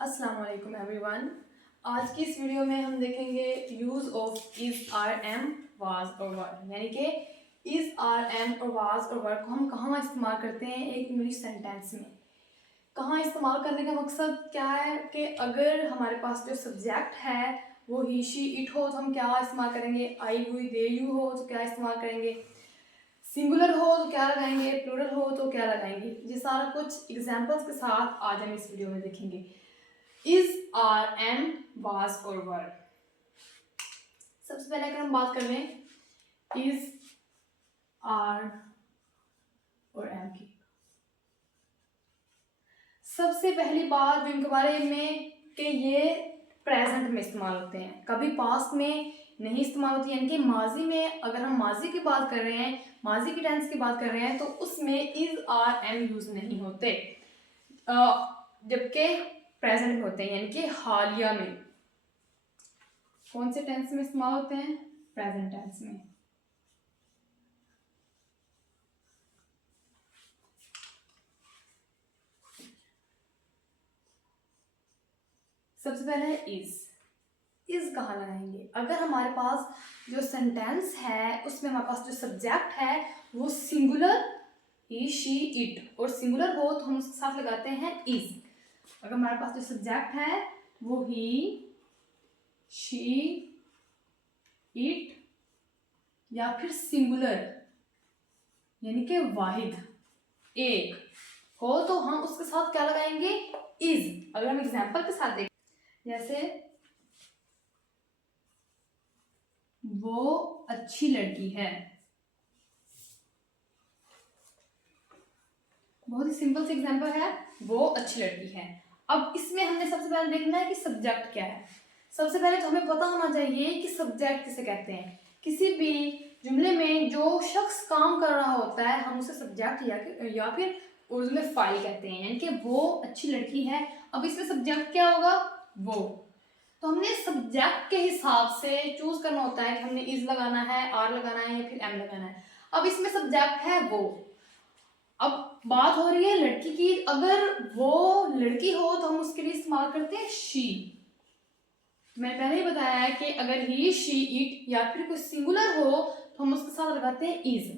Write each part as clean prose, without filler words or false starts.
अस्सलाम वालेकुम एवरीवन। आज की इस वीडियो में हम देखेंगे use of is, are, am, was और वर, यानी कि इज़, आर, एम और वाज और वर को हम कहाँ इस्तेमाल करते हैं एक इंग्लिश सेंटेंस में। कहाँ इस्तेमाल करने का मकसद क्या है कि अगर हमारे पास जो सब्जेक्ट है वो ही, शी, इट हो तो हम क्या इस्तेमाल करेंगे, आई, हुई, दे, यू हो तो क्या इस्तेमाल करेंगे, सिंगुलर हो तो क्या लगाएंगे, प्लूरल हो तो क्या लगाएंगे। ये सारा कुछ एग्जाम्पल्स के साथ आज हम इस वीडियो में देखेंगे। इज, आर, एम, वाज और वर। सबसे पहले अगर हम बात कर लें इज, आर और एम की, सबसे पहली बात जो इनके बारे में कि ये प्रेजेंट में इस्तेमाल होते हैं, कभी पास्ट में नहीं इस्तेमाल होती। यानी कि माजी में अगर हम माजी की बात कर रहे हैं, माजी की टेंस की बात कर रहे हैं तो उसमें इज, आर, एम यूज नहीं होते, जबकि प्रेजेंट में होते हैं, यानी कि हालिया में। कौन से टेंस में इस्तेमाल होते हैं? प्रेजेंट टेंस में। सबसे पहले है इज कहाँ लगाएंगे? अगर हमारे पास जो सेंटेंस है उसमें हमारे पास जो सब्जेक्ट है वो सिंगुलर, ही, शी, इट और सिंगुलर हो तो हम उसके साथ लगाते हैं इज। अगर हमारे पास जो सब्जेक्ट है वो ही, शी, इट या फिर सिंगुलर यानी कि वाहिद, एक हो तो हम उसके साथ क्या लगाएंगे? इज। अगर हम एग्जांपल के साथ देखें, जैसे वो अच्छी लड़की है, बहुत ही सिंपल से एग्जांपल है, वो अच्छी लड़की है। अब इसमें हमने सबसे पहले देखना है कि सब्जेक्ट क्या है। सबसे पहले तो हमें पता होना चाहिए कि सब्जेक्ट किसे कहते हैं। किसी भी जुमले में जो शख्स काम कर रहा होता है हम उसे सब्जेक्ट या फिर उर्दू में फाइल कहते हैं, यानी कि वो अच्छी लड़की है। अब इसमें सब्जेक्ट क्या होगा? वो। तो हमने सब्जेक्ट के हिसाब से चूज करना होता है कि हमने इज लगाना है, आर लगाना है या फिर एम लगाना है। अब इसमें सब्जेक्ट है वो। अब बात हो रही है लड़की की, अगर वो लड़की हो तो हम उसके लिए इस्तेमाल करते हैं शी। मैंने पहले ही बताया है कि अगर ही, शी, इट या फिर कोई सिंगुलर हो तो हम उसके साथ लगाते हैं इज।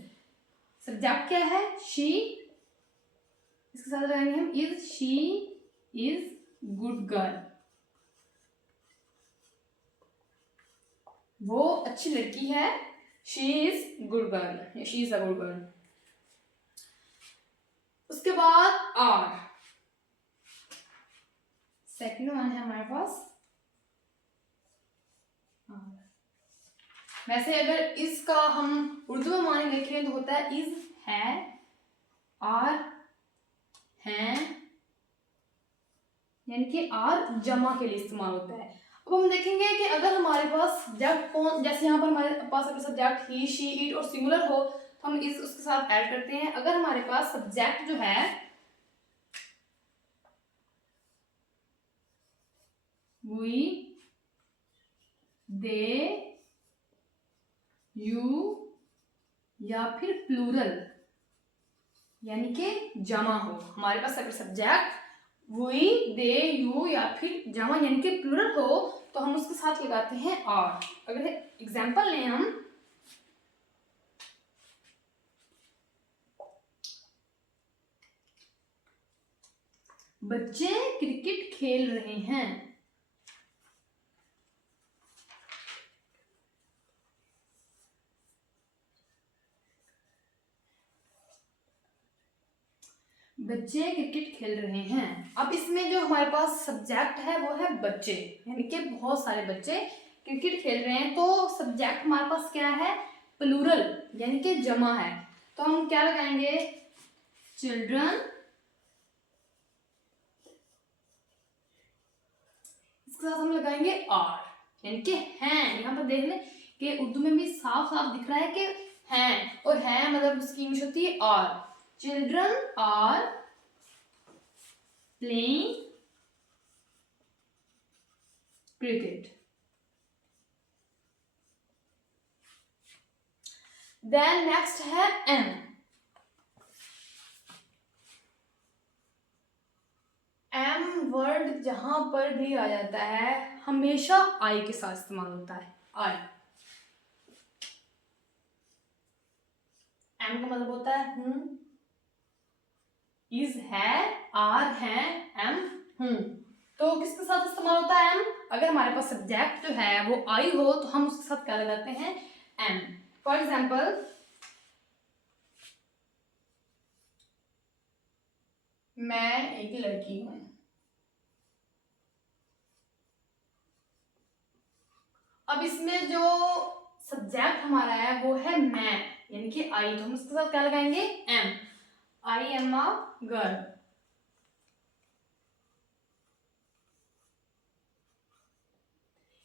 सब्जेक्ट क्या है? शी, इसके साथ लगाएंगे हम is. She is good girl, वो अच्छी लड़की है। शी इज गुड गर्ल या she is a good girl. उसके बाद आर, सेकंड वन है हमारे पास आर। वैसे अगर इसका हम उर्दू में माने लिखें तो होता है इज, है, आर, हैं, यानी कि आर जमा के लिए इस्तेमाल होता है। अब हम देखेंगे कि अगर हमारे पास सब्जेक्ट कौन, जैसे यहाँ पर हमारे पास अगर सब्जेक्ट ही, शी, इट और सिंगुलर हो तो हम इस उसके साथ ऐड करते हैं। अगर हमारे पास सब्जेक्ट जो है वी, दे, यू या फिर प्लूरल यानी कि जमा हो, हमारे पास अगर सब्जेक्ट वी, दे, यू या फिर जमा यानी कि प्लूरल हो तो हम उसके साथ लगाते हैं आर। अगर एग्जांपल लें हम, बच्चे क्रिकेट खेल रहे हैं, बच्चे क्रिकेट खेल रहे हैं। अब इसमें जो हमारे पास सब्जेक्ट है वो है बच्चे, यानी कि बहुत सारे बच्चे क्रिकेट खेल रहे हैं। तो सब्जेक्ट हमारे पास क्या है? प्लूरल यानी कि जमा है। तो हम क्या लगाएंगे? चिल्ड्रन, इसके साथ हम लगाएंगे आर, यानी कि हैं। यहाँ पर देख लें कि उर्दू में भी साफ साफ दिख रहा है कि हैं, और हैं मतलब उसकी इंग्लिश होती है are. Children are playing cricket. Then next है एम। एम वर्ड जहां पर भी आ जाता है हमेशा आई के साथ इस्तेमाल होता है। आई, एम का मतलब होता है हूं, इज है, आर है, एम हूं। तो किसके साथ इस्तेमाल होता है एम? अगर हमारे पास सब्जेक्ट जो है वो आई हो तो हम उसके साथ क्या लगाते हैं? एम। फॉर एग्जाम्पल, मैं एक लड़की हूं। अब इसमें जो सब्जेक्ट हमारा है वो है मैं, यानी कि आई, तो हम उसके साथ क्या लगाएंगे? Am. I am a girl.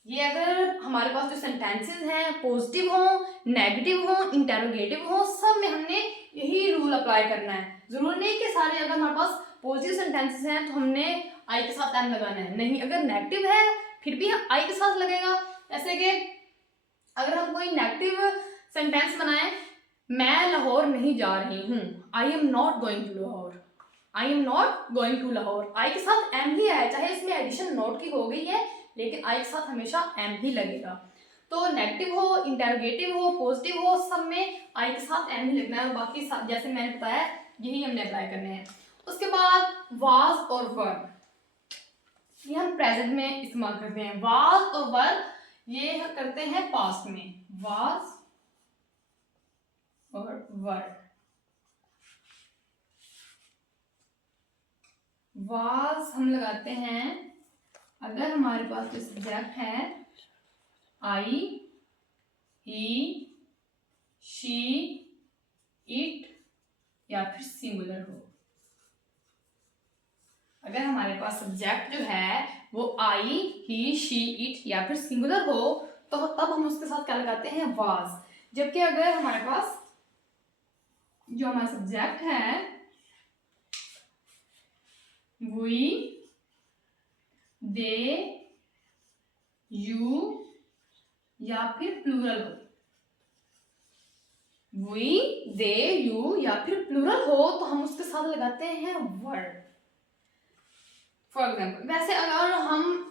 ये अगर हमारे पास जो सेंटेंसेस हैं पॉजिटिव हो, नेगेटिव हो, इंटेरोगेटिव हो, सब में हमने यही रूल अप्लाई करना है। जरूर नहीं कि सारे अगर हमारे पास पॉजिटिव सेंटेंसेस हैं तो हमने आई के साथ एम लगाना है, नहीं। अगर नेगेटिव है फिर भी आई के साथ लगेगा। जैसे कि अगर हम कोई नेगेटिव सेंटेंस बनाएं, मैं लाहौर नहीं जा रही हूँ, I am not going to Lahore, I am not going to Lahore, I के साथ एम ही आया, चाहे इसमें एडिशन नॉट की हो गई है लेकिन आई के साथ हमेशा एम ही लगेगा। तो नेगेटिव हो, इंटेरोगेटिव हो, पॉजिटिव हो, सब में आई के साथ एम ही लगना है। बाकी जैसे मैंने बताया यही हमने अप्लाई करने हैं। उसके बाद वाज और वर, ये हम प्रेजेंट में इस्तेमाल करते हैं। वाज और वर ये करते हैं पास्ट में, वाज और वर। वाज हम लगाते हैं अगर हमारे पास जो सब्जेक्ट है आई, ही, शी, इट या फिर सिंगुलर हो। अगर हमारे पास सब्जेक्ट जो है वो आई, ही, शी, इट या फिर सिंगुलर हो तो तब हम उसके साथ क्या लगाते हैं? वाज। जबकि अगर हमारे पास जो हमारा सब्जेक्ट है वी, दे, यू या फिर प्लूरल हो, वी, दे, यू या फिर प्लूरल हो तो हम उसके साथ लगाते हैं वर्ड। फॉर एग्जाम्पल, वैसे अगर हम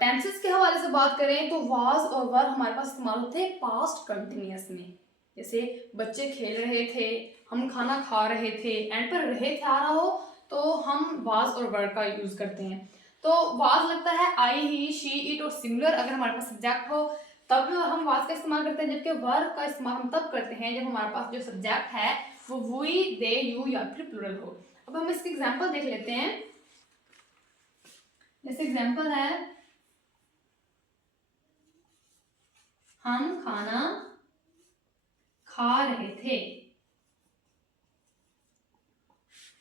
टेंसेस के हवाले से बात करें तो वाज और वर हमारे पास इस्तेमाल होते हैं पास्ट कंटिन्यूअस में। जैसे बच्चे खेल रहे थे, हम खाना खा रहे थे, एंड पर रहे थे आ रहा हो तो हम वाज और वर का यूज करते हैं। तो वाज लगता है आई, ही, शी, इट और सिंगुलर अगर हमारे पास सब्जेक्ट हो तब हम वाज का इस्तेमाल करते हैं, जबकि वर का इस्तेमाल हम तब करते हैं जब हमारे पास जो सब्जेक्ट है वो वी, दे, यू या फिर प्लूरल हो। अब हम इसकी एग्जाम्पल देख लेते हैं। जैसे एग्जाम्पल है, हम खाना खा रहे थे,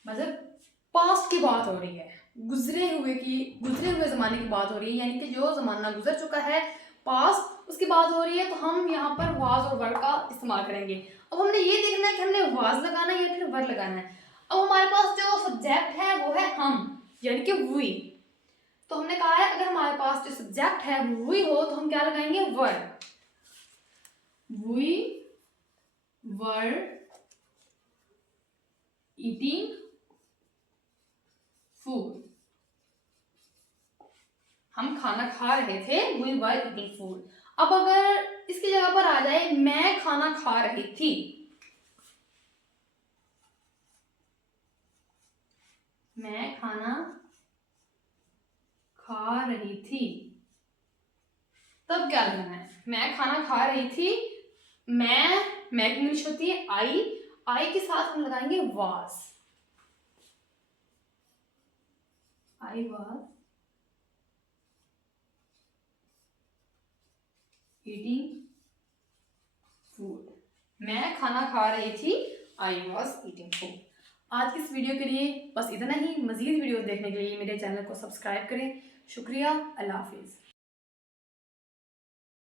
मतलब पास्ट की बात हो रही है, गुजरे हुए जमाने की बात हो रही है, यानी कि जो जमाना गुजर चुका है पास्ट उसकी बात हो रही है, तो हम यहाँ पर वाज और वर का इस्तेमाल करेंगे। अब हमने ये देखना है कि हमने वाज लगाना है या फिर वर लगाना है। अब हमारे पास जो सब्जेक्ट है वो है हम, यानी कि वी। तो हमने कहा है अगर हमारे पास जो सब्जेक्ट है वी हो तो हम क्या लगाएंगे? वर। वी वर ईटिंग फूड, हम खाना खा रहे थे, वी वर ईटिंग फूड। अब अगर इसकी जगह पर आ जाए मैं खाना खा रही थी, मैं खाना खा रही थी, तब क्या लगाना है? मैं खाना खा रही थी, मैं इंग्लिश होती है आई के साथ हम लगाएंगे was, I was eating food, मैं खाना खा रही थी, आई वॉज ईटिंग फूड। आज की इस वीडियो के लिए बस इतना ही। मजीद वीडियो देखने के लिए मेरे चैनल को सब्सक्राइब करें। शुक्रिया, अल्लाह हाफिज़।